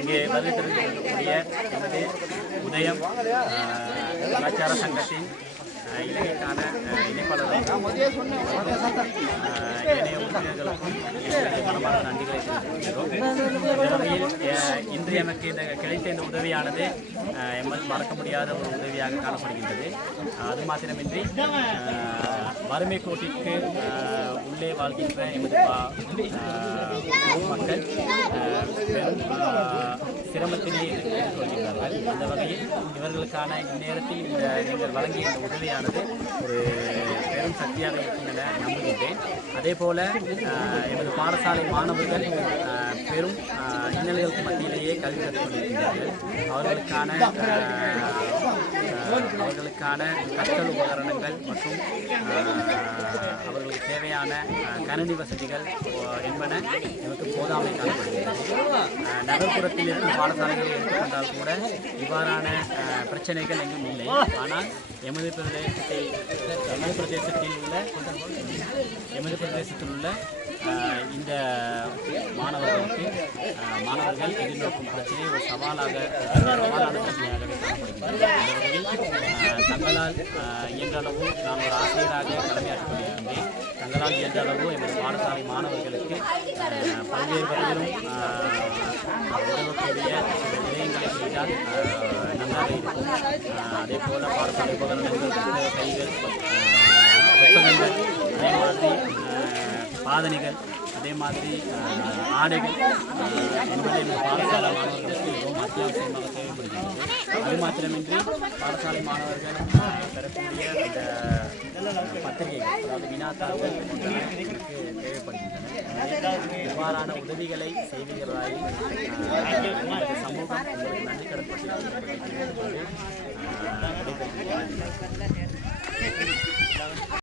இங்கே வருகின்ற எமது உதயம் கலாச்சார சங்கத்தின் இலங்கைக்கான இணைப்பாளர்களுக்கும் ஏனைய உறுப்பினர்களுக்கும் மனமான நன்றிகளை தெரிவித்துள்ளோம். இந்த வகையில் இன்று எனக்கு இந்த கிடைத்த இந்த உதவியானது எம்மால் மறக்க முடியாத ஒரு உதவியாக காணப்படுகின்றது. அது மாத்திரமின்றி வறுமை கோட்டிற்கு உள்ளே வாழ்கின்ற எமது மக்கள் பெரும் சிரமத்தினை எதிர்கொள்கின்றார்கள். அந்த வகையில் இவர்களுக்கான இந்நேரத்தில் நீங்கள் வழங்கிய இந்த உதவியானது ஒரு பெரும் சக்தியாக இருக்கும் என நம்புகின்றேன். அதே போல எமது பாடசாலை மாணவர்கள் பெரும் இன்னல்களுக்கு மத்தியிலேயே கல்வி கற்றுக் கொண்டிருக்கின்றார்கள். அவர்களுக்கான கற்றல் உபகரணங்கள் மற்றும் அவர்களுக்கு தேவையான கணினி வசதிகள் என்பன நமக்கு போதாமை காணப்படுகிறது. நகர்ப்புறத்தில் இருக்கும் பாடசாலைகளை எடுத்துக்கொண்டால் கூட இவ்வாறான பிரச்சனைகள் எங்கும் இல்லை. ஆனால் எமது பிரதேசத்தில் உள்ள இந்த மாணவர்கள் எதிர்நோக்கும் பிரச்சனை ஒரு சவாலான பிரச்சனையாகவே காணப்படுகிறது. தங்களால் இயன்றளவு நான் ஒரு ஆசிரியராக கடமையாற்றிக் கொண்டிருக்கின்றேன். தங்களால் இயன்றளவு எமது பாடசாலை மாணவர்களுக்கு பல்வேறு வகையிலும் உதவக்கூடிய நிலையங்களை செய்தால் நன்றாக இருக்கும். அதே போல பாடசாலை உபகரணங்கள், கைகள், புத்தகங்கள், அதே மாதிரி பாதனைகள், அதே மாதிரி ஆடைகள் என்பதை பாடசாலை மாணவர்களுக்கு மிகவும் அத்தியாவசியமாக தேவைப்படுகிறது. அது மாத்திரமின்றி பாடசாலை மாணவர்கள் பெறக்கூடிய அந்த பத்திரிகைகள், அதாவது வினாத்தாள்கள் போன்றவர்களுக்கு தேவைப்படுகின்றன. இவ்வாறான உதவிகளை செய்வீர்களாயில் சமூகம் உங்களுக்கு நன்றி கடன்பட்டு